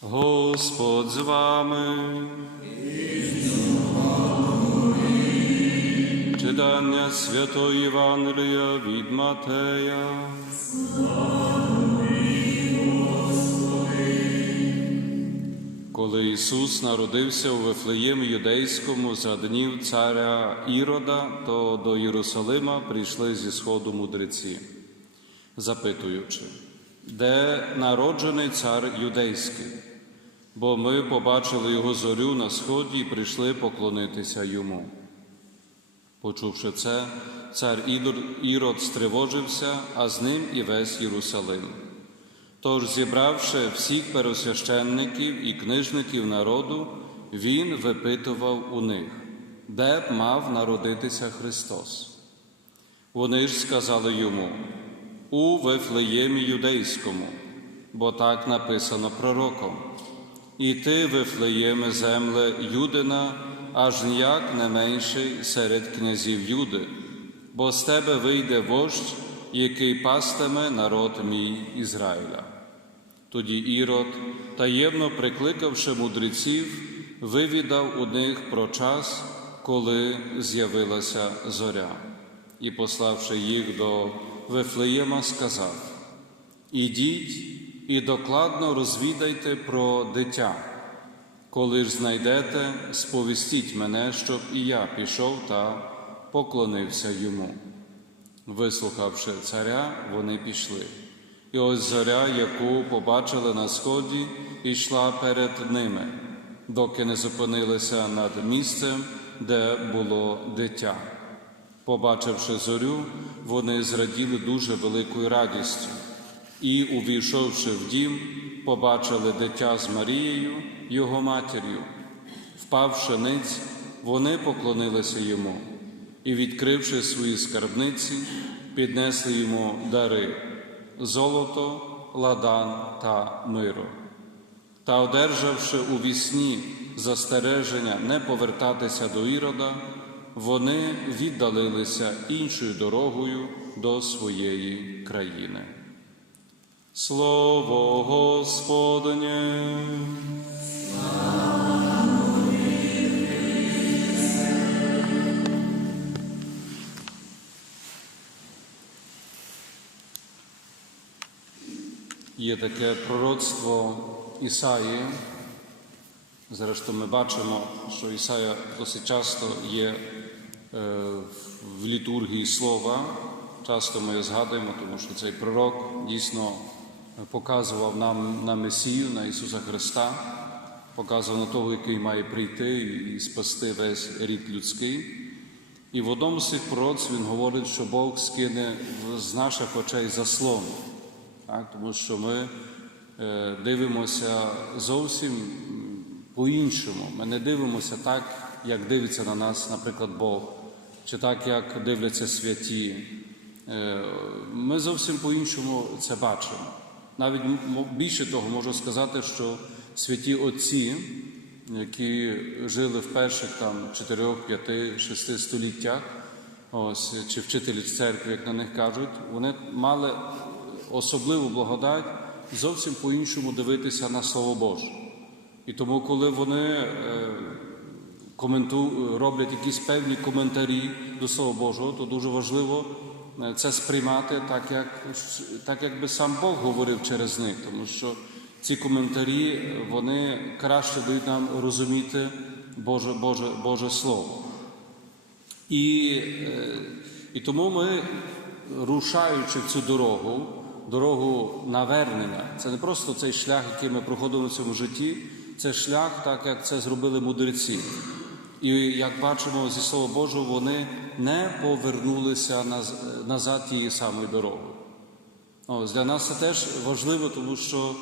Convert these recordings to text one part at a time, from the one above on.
Господь з вами. Читання Святої Євангелія від Матея. Коли Ісус народився у Вифлеємі Юдейському за днів царя Ірода, то до Єрусалима прийшли зі сходу мудреці, запитуючи, де народжений цар юдейський? Бо ми побачили його зорю на сході і прийшли поклонитися йому. Почувши це, цар Ірод стривожився, а з ним і весь Єрусалим. Тож, зібравши всіх пересвященників і книжників народу, він випитував у них, де б мав народитися Христос. Вони ж сказали йому у Вифлеємі Юдейському, бо так написано пророком. І ти, Вифлеєме, земле Юдина, аж ніяк не менший серед князів Юди, бо з тебе вийде вождь, який пастиме народ мій Ізраїля. Тоді Ірод, таємно прикликавши мудреців, вивідав у них про час, коли з'явилася зоря, і, пославши їх до Вифлеєма, сказав: Ідіть і докладно розвідайте про дитя. Коли ж знайдете, сповістіть мене, щоб і я пішов та поклонився йому. Вислухавши царя, вони пішли. І ось зоря, яку побачили на сході, йшла перед ними, доки не зупинилися над місцем, де було дитя. Побачивши зорю, вони зраділи дуже великою радістю, і, увійшовши в дім, побачили дитя з Марією, його матір'ю. Впавши ниць, вони поклонилися йому і, відкривши свої скарбниці, піднесли йому дари золото, ладан та миро. Та, одержавши у вісні застереження не повертатися до Ірода, вони віддалилися іншою дорогою до своєї країни. Слово Господнє. Є таке пророцтво Ісаї. Зрештою, ми бачимо, що Ісая досить часто є е, в літургії слова. Часто ми його згадуємо, тому що цей пророк дійсно показував нам на Месію, на Ісуса Христа, показував на того, який має прийти і спасти весь рід людський. І в одному з цих пророцтв він говорить, що Бог скине з наших очей заслон, так? тому що ми е, дивимося зовсім по-іншому. Ми не дивимося так, як дивиться на нас, наприклад, Бог, чи так, як дивляться святі. Е, Ми зовсім по-іншому це бачимо. Навіть більше того, можу сказати, що святі отці, які жили в перших там 4, 5, 6 століттях, ось, чи вчителі церкви, як на них кажуть, вони мали особливу благодать зовсім по-іншому дивитися на Слово Боже. І тому, коли вони е, коменту, роблять якісь певні коментарі до Слова Божого, то дуже важливо це сприймати так, як, так якби сам Бог говорив через них, тому що ці коментарі вони краще дають нам розуміти Боже, Боже, Боже Слово. І, е, і тому ми, рушаючи в цю дорогу, дорогу навернення, це не просто цей шлях, який ми проходимо в цьому житті, це шлях, так як це зробили мудреці. І як бачимо зі Слова Божого, вони не повернулися назад тією самою дорогою. Ось, для нас це теж важливо, тому що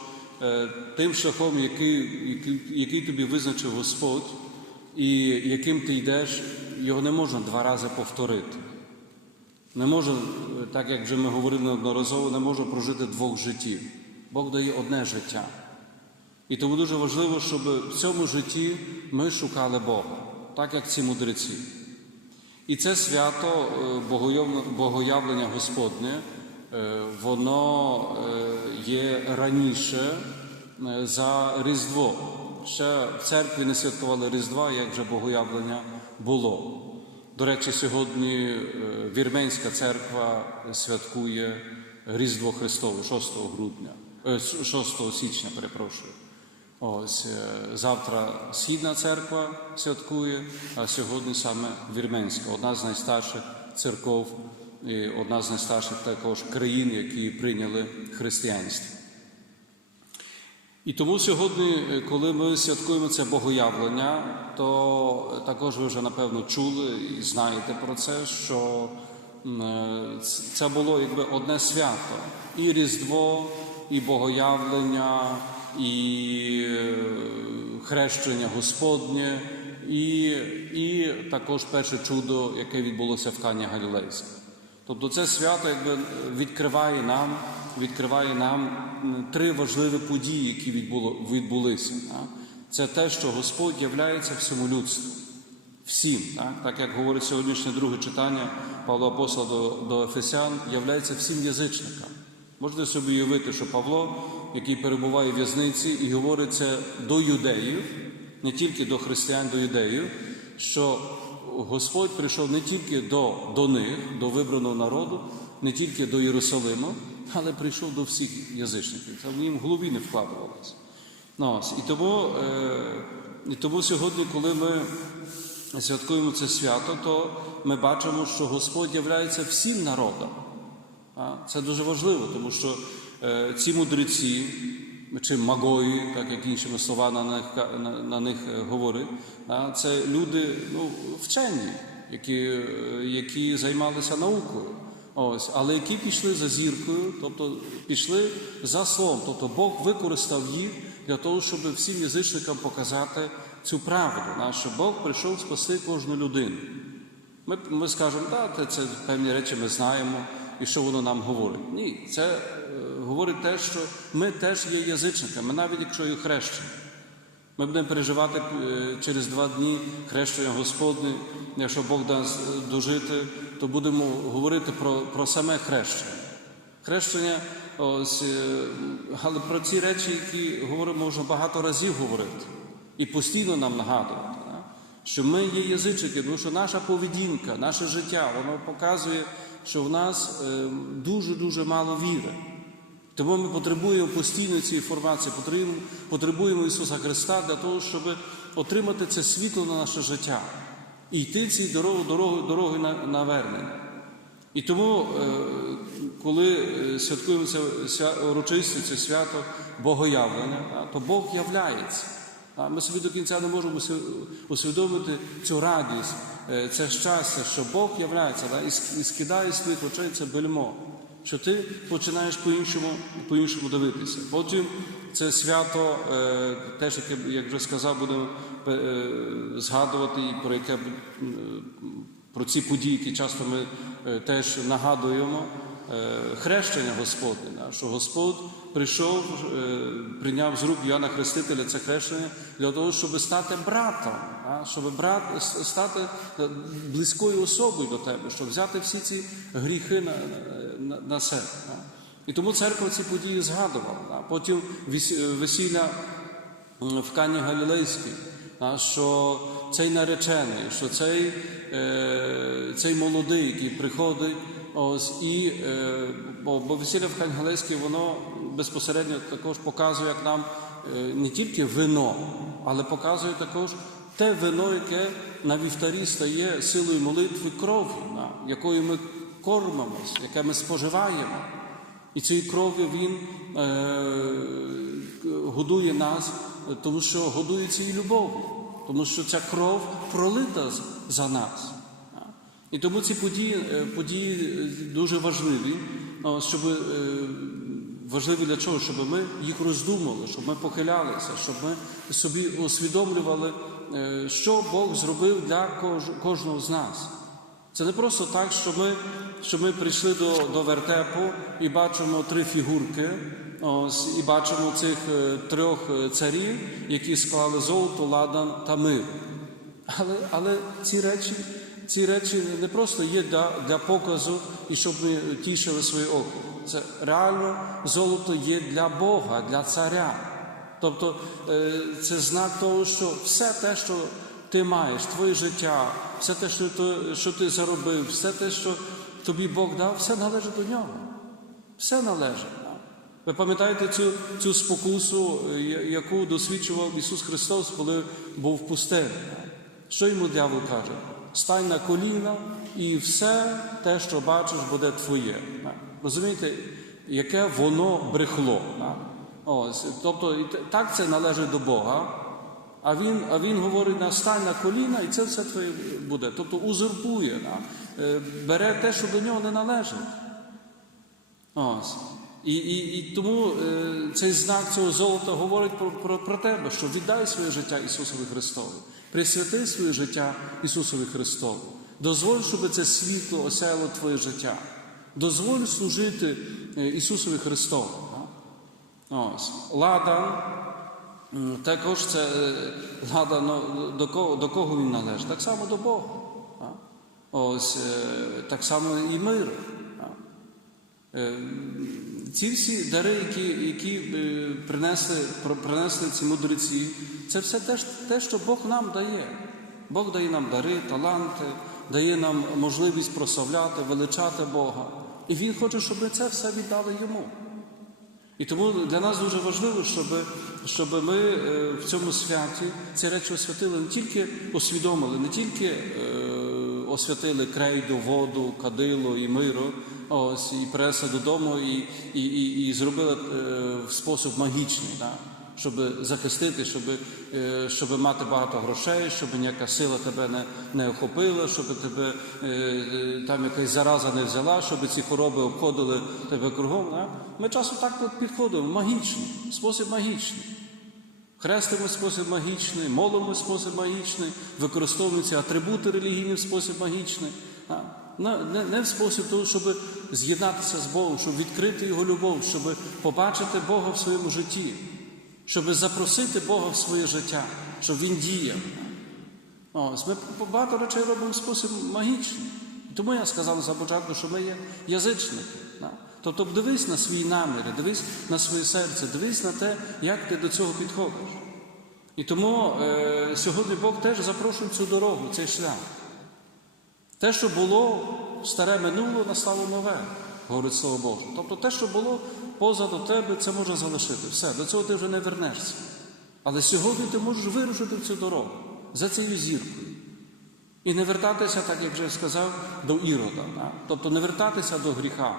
е, тим шляхом, який, який, який тобі визначив Господь, і яким ти йдеш, його не можна два рази повторити. Не може, е, так як вже ми говорили неодноразово, не може прожити двох життів. Бог дає одне життя. І тому дуже важливо, щоб в цьому житті ми шукали Бога, так як ці мудреці. І це свято е, богоявлення Господнє, е, воно е, є раніше е, за Різдво. Ще в церкві не святкували Різдва, як вже богоявлення було. До речі, сьогодні Вірменська церква святкує Різдво Христове 6 грудня, е, 6 січня, перепрошую. Ось е, завтра Східна церква святкує, а сьогодні саме Вірменська, одна з найстарших церков, і одна з найстарших також країн, які прийняли християнство. І тому сьогодні, е, коли ми святкуємо це богоявлення, то також ви вже напевно чули і знаєте про це, що е, це було якби одне свято: і Різдво, і Богоявлення, і е, хрещення Господнє, і, і також перше чудо, яке відбулося в Кані Галілейській. Тобто це свято якби відкриває нам, відкриває нам три важливі події, які відбуло, відбулися. Так? Це те, що Господь являється всьому людству, всім, так, так як говорить сьогоднішнє друге читання Павла Апостола до, до Ефесян, являється всім язичникам. Можете собі уявити, що Павло, який перебуває в в'язниці і говорить це до юдеїв, не тільки до християн, до юдеїв, що Господь прийшов не тільки до, до них, до вибраного народу, не тільки до Єрусалиму, але прийшов до всіх язичників. Це в їм в голові не вкладувалося. Ну, і, тому, е, і тому сьогодні, коли ми святкуємо це свято, то ми бачимо, що Господь являється всім народом. Це дуже важливо, тому що ці мудреці, чи магої, так як іншими слова на них, на, на них е, говорить, це люди ну, вчені, які, е, які займалися наукою. Ось, але які пішли за зіркою, тобто пішли за словом. Тобто Бог використав їх для того, щоб всім язичникам показати цю правду, а, що Бог прийшов спасти кожну людину. Ми, ми скажемо, так, це, певні речі ми знаємо, і що воно нам говорить. Ні, це е, говорить те, що ми теж є язичниками, навіть якщо і хрещені. Ми будемо переживати е, через два дні хрещення Господне, якщо Бог дасть е, дожити, то будемо говорити про, про саме хрещення. Хрещення, ось, е, але про ці речі, які говоримо, можна багато разів говорити і постійно нам нагадувати, що ми є язичники, тому що наша поведінка, наше життя, воно показує, що в нас дуже-дуже мало віри. Тому ми потребуємо постійно цієї інформації, потребуємо, Ісуса Христа для того, щоб отримати це світло на наше життя і йти цією дорогою, дорогою, дорогою на- навернення. І тому, е, коли е, святкуємо це це свято Богоявлення, то Бог являється. Ми собі до кінця не можемо усвідомити цю радість, е, це щастя, що Бог являється і скидає з очей це бельмо, що ти починаєш по-іншому, по-іншому дивитися. Потім це свято, е, теж, яке, як вже сказав, будемо е, згадувати, і про яке е, про ці події, які часто ми теж нагадуємо, хрещення Господне, що Господь прийшов, прийняв з рук Йоанна Хрестителя це хрещення для того, щоб стати братом, щоб брат, стати близькою особою до тебе, щоб взяти всі ці гріхи на, себе. І тому церква ці події згадувала. Потім весілля в Кані Галілейській, що цей наречений, що цей, е, цей молодий, який приходить, ось, і, е, бо, весілля в Кані Галилейській, воно безпосередньо також показує, як нам е, не тільки вино, але показує також те вино, яке на вівтарі стає силою молитви кров'ю, якою ми кормимось, яке ми споживаємо. І цією кров'ю Він е, годує нас, тому що годує цією любов'ю, тому що ця кров пролита за нас. І тому ці події, е, події е, дуже важливі, щоб, е, важливі для чого? Щоб ми їх роздумали, щоб ми похилялися, щоб ми собі усвідомлювали, що Бог зробив для кож- кожного з нас. Це не просто так, що ми, що ми прийшли до, до вертепу і бачимо три фігурки, ось, і бачимо цих е, трьох е, царів, які склали золото, ладан та мир. Але, але ці речі, ці речі не просто є для, для показу і щоб ми тішили своє око. Це реально золото є для Бога, для царя. Тобто е, це знак того, що все те, що ти маєш, твоє життя, все те, що ти, що ти заробив, все те, що тобі Бог дав, все належить до нього. Все належить. Ви пам'ятаєте цю, цю спокусу, яку досвідчував Ісус Христос, коли був в пустелі? Що йому дьявол каже? Стань на коліна і все те, що бачиш, буде твоє. Розумієте, яке воно брехло. Ось, тобто, так це належить до Бога. А він, а він говорить, на стань на коліна, і це все твоє буде. Тобто узурпує? Е, бере те, що до нього не належить. Ось. І, і, і тому е, цей знак цього золота говорить про, про, про тебе, що віддай своє життя Ісусові Христові, присвяти своє життя Ісусові Христові. Дозволь, щоб це світло осяяло твоє життя. Дозволь служити е, Ісусові Христові. да? Ось. Ладан, також це е, ладан, ну, до кого, до кого він належить? Так само до Бога. Ось е, так само і мир. Е, Ці всі дари, які, які принесли, принесли ці мудреці, це все те, те, що Бог нам дає. Бог дає нам дари, таланти, дає нам можливість прославляти, величати Бога. І Він хоче, щоб ми це все віддали йому. І тому для нас дуже важливо, щоб, щоб ми е, в цьому святі ці речі освятили, не тільки усвідомили, не тільки е, освятили крейду, воду, кадило і миро, ось, і принесли додому, і, і, і, і зробили е, в спосіб магічний, да? Щоб захистити, щоб, е, щоб мати багато грошей, щоб ніяка сила тебе не, не охопила, щоб тебе е, там якась зараза не взяла, щоб ці хвороби обходили тебе кругом. Да? Ми часом так підходимо, магічний, спосіб магічний. Хрестимо спосіб магічний, молимо спосіб магічний, використовуються атрибути релігійні в спосіб магічний. Не, не, не в спосіб того, щоб з'єднатися з Богом, щоб відкрити Його любов, щоб побачити Бога в своєму житті, щоб запросити Бога в своє життя, щоб Він діяв. Ось, ми багато речей робимо в спосіб магічний. Тому я сказав за початку, що ми є язичники. Тобто дивись на свої наміри, дивись на своє серце, дивись на те, як ти до цього підходиш. І тому е, сьогодні Бог теж запрошує цю дорогу, цей шлях. Те, що було старе минуло, настало нове, говорить Слово Боже. Тобто те, що було позаду тебе, це може залишити. Все, до цього ти вже не вернешся. Але сьогодні ти можеш вирушити в цю дорогу за цією зіркою. І не вертатися, так як вже сказав, до ірода. Да? Тобто не вертатися до гріха,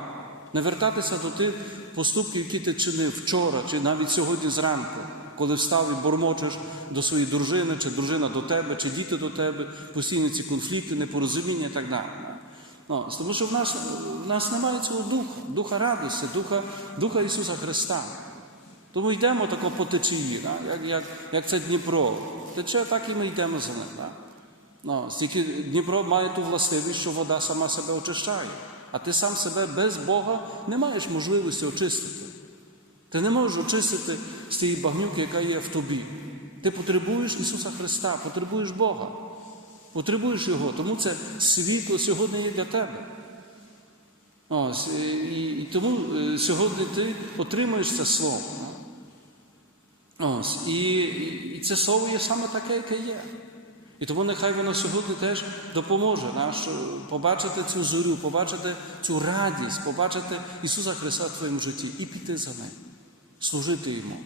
не вертатися до тих поступків, які ти чинив вчора, чи навіть сьогодні зранку, коли встав і бормочеш до своєї дружини, чи дружина до тебе, чи діти до тебе, постійні ці конфлікти, непорозуміння і так далі. Ну, тому що в нас, в нас немає цього духа, духа радості, духа, духа Ісуса Христа. Тому йдемо тако по течії, да? як, як, як це Дніпро. Тече, так і ми йдемо за ним. Да? Ну, стільки Дніпро має ту властивість, що вода сама себе очищає. А ти сам себе без Бога не маєш можливості очистити. Ти не можеш очистити з тієї багнюки, яка є в тобі. Ти потребуєш Ісуса Христа, потребуєш Бога, потребуєш Його. Тому це світло сьогодні є для тебе. Ось, і, і, тому е, сьогодні ти отримаєш це слово. Ось, і, і, це слово є саме таке, яке є. І тому нехай воно сьогодні теж допоможе нам що побачити цю зорю, побачити цю радість, побачити Ісуса Христа в твоєму житті і піти за ним, служити Йому.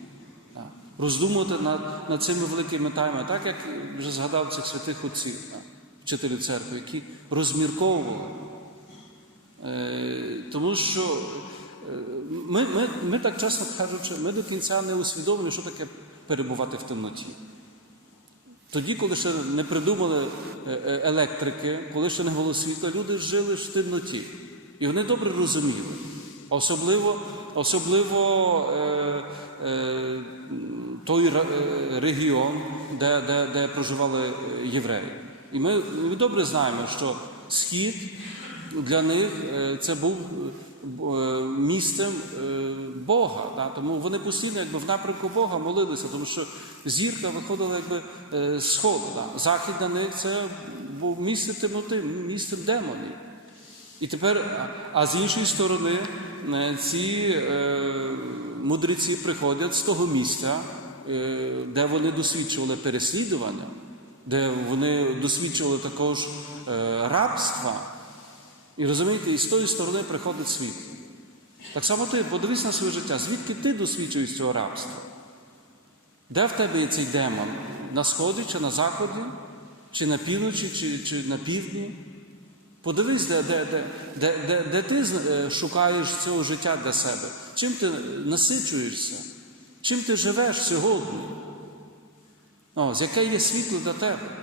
Роздумувати над, над цими великими тайми, так як вже згадав цих святих отців, так, вчителів церкви, які розмірковували. Е, тому що е, ми, ми, ми так чесно кажучи, ми до кінця не усвідомлюємо, що таке перебувати в темноті. Тоді, коли ще не придумали е, е, електрики, коли ще не було світла, люди жили в темноті. І вони добре розуміли. Особливо, особливо е, е, той е, регіон, де, де, де проживали е, євреї. І ми, добре знаємо, що схід для них е, це був місцем Бога. Тому вони постійно якби, в напрямку Бога молилися, тому що зірка виходила якби з сходу. Захід для них це був місце темноти, місце демонів. І тепер, а- з іншої сторони, ці мудреці приходять з того місця, де вони досвідчували переслідування, де вони досвідчували також е, рабства. І розумієте, і з тої сторони приходить світло. Так само ти подивись на своє життя, звідки ти досвідчуєш цього рабства? Де в тебе є цей демон? На сході чи на заході, чи на півночі, чи, чи на півдні? Подивись, де, де, де, де, де, де ти е, шукаєш цього життя для себе, чим ти насичуєшся, чим ти живеш сьогодні? Ось, яке є світло для тебе?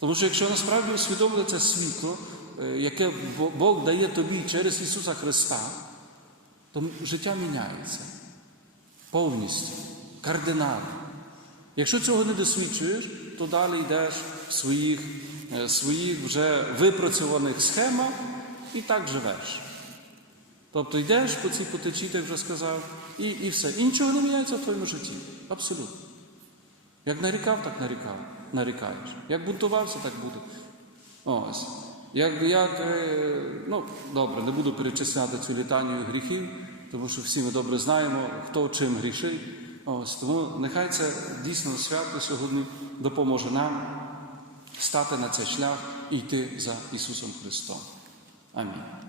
Тому що якщо насправді усвідомити це світло, е, яке Бог дає тобі через Ісуса Христа, то життя міняється повністю, кардинально. Якщо цього не досвідчуєш, то далі йдеш в своїх, е, своїх вже випрацьованих схемах і так живеш. Тобто йдеш по цій потечі, так вже сказав, і, і все. І нічого не міняється в твоєму житті. Абсолютно. Як нарікав, так нарікав, нарікаєш. Як бунтувався, так буде. Ось. Як, як е, ну, добре, не буду перечисляти цю літанію гріхів, тому що всі ми добре знаємо, хто чим грішить. Ось, тому нехай це дійсно свято сьогодні допоможе нам стати на цей шлях і йти за Ісусом Христом. Амінь.